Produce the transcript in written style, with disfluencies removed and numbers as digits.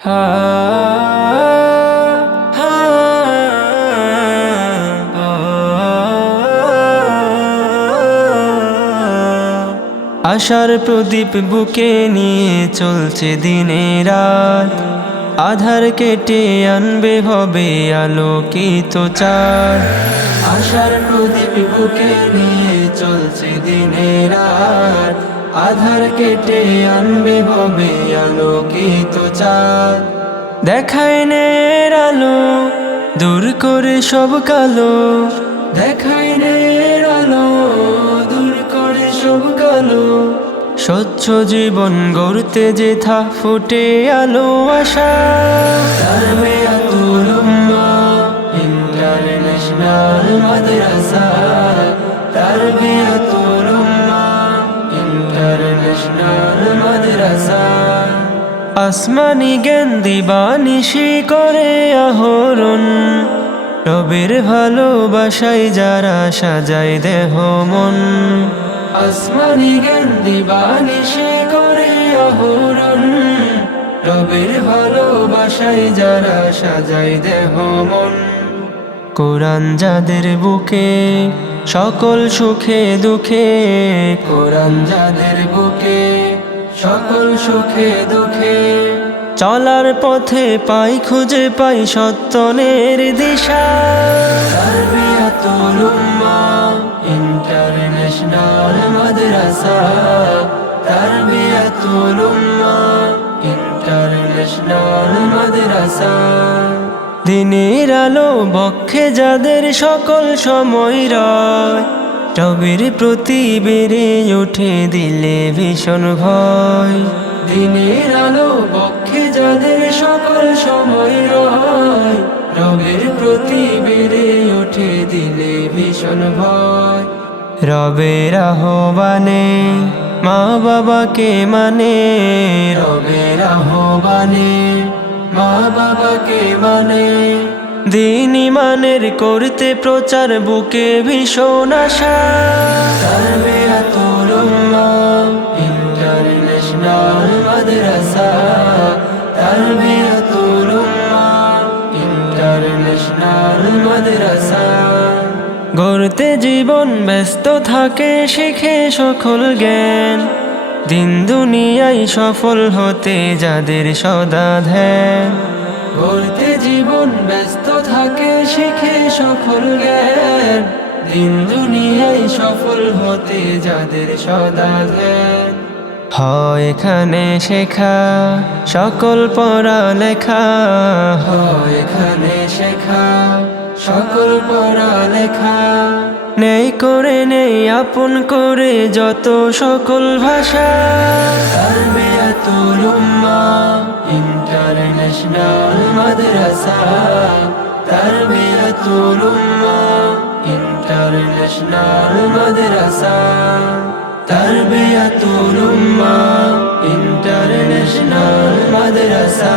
হা হা আশার প্রদীপ বুকে নিয়ে চলছে দিনের রাত, আধার কেটে আনবে হবে আলোকিত চাঁদ। আশার প্রদীপ বুকে নিয়ে চলছে দিনের রাত, আধার কেটে আনবে হবে আলোকিত চাঁদ। দেখায় নের আলো দূর করে সব কালো, দেখায় নের আলো দূর করে সব কালো। স্বচ্ছ জীবন গড়তে যেথা ফুটে আলো আশা। তারবিয়াতুল উম্মাহ ইন্টারন্যাশনাল মাদ্রাসা, তারবিয়াতুল উম্মাহ ইন্টারন্যাশনাল মাদ্রাসা। আসমানি জ্ঞান দিবানিশি করে আহরণ, রবের ভালোবাসায় যারা সাজায় দেহ মন। আসমানি জ্ঞান দিবানিশি করে আহরণ, রবের ভালোবাসায় যারা সাজায় দেহ মন। কোরআন যাদের বুকে সকল সুখে দুঃখে, কোরআন যাদের বুকে সকল সুখে দুঃখে। চলার পথে পাই খুঁজে পাই সত্যনের দিশা। তারবিয়াতুল উম্মাহ ইন্টারন্যাশনাল মাদ্রাসা, তারবিয়াতুল উম্মাহ ইন্টারন্যাশনাল মাদ্রাসা। দিনের আলো বক্ষে যাদের সকল সময় রয়, রবের প্রতি বেড়ে ওঠে দিলে ভীষণ ভয়। দিনের আলো বক্ষে যাদের সকল সময় রয়, রবের প্রতি বেড়ে ওঠে দিলে ভীষণ ভয়। রবের আহ্বানে মা বাবাকে মানে, রবের আহ্বানে মা বাবাকে মানে। দিন ইমানের করতে প্রচার বুকে ভীষণ আশা। তারবিয়াতুল উম্মাহ ইন্টারন্যাশনাল মাদ্রাসা, তারবিয়াতুল উম্মাহ ইন্টারন্যাশনাল মাদ্রাসা। গড়তে জীবন ব্যস্ত থাকে শিখে সকল জ্ঞান, দিন দুনিয়ায় সফল হতে যাদের সদা ধ্যান। গড়তে জীবন ব্যস্ত থাকে শিখে সকল জ্ঞান, দিন দুনিয়ায় সফল হতে যাদের সদা ধ্যান। হয় এখানে শেখা সকল পড়ালেখা, হয় এখানে শেখা সকল পড়ালেখা। নেই করে নেই আপন করে যত সকল ভাষা। তারবিয়াতুল উম্মাহ ইন্টারন্যাশনাল মাদ্রাসা, তারবিয়াতুল উম্মাহ ইন্টারন্যাশনাল মাদ্রাসা, তারবিয়াতুল উম্মাহ ইন্টারন্যাশনাল মাদ্রাসা।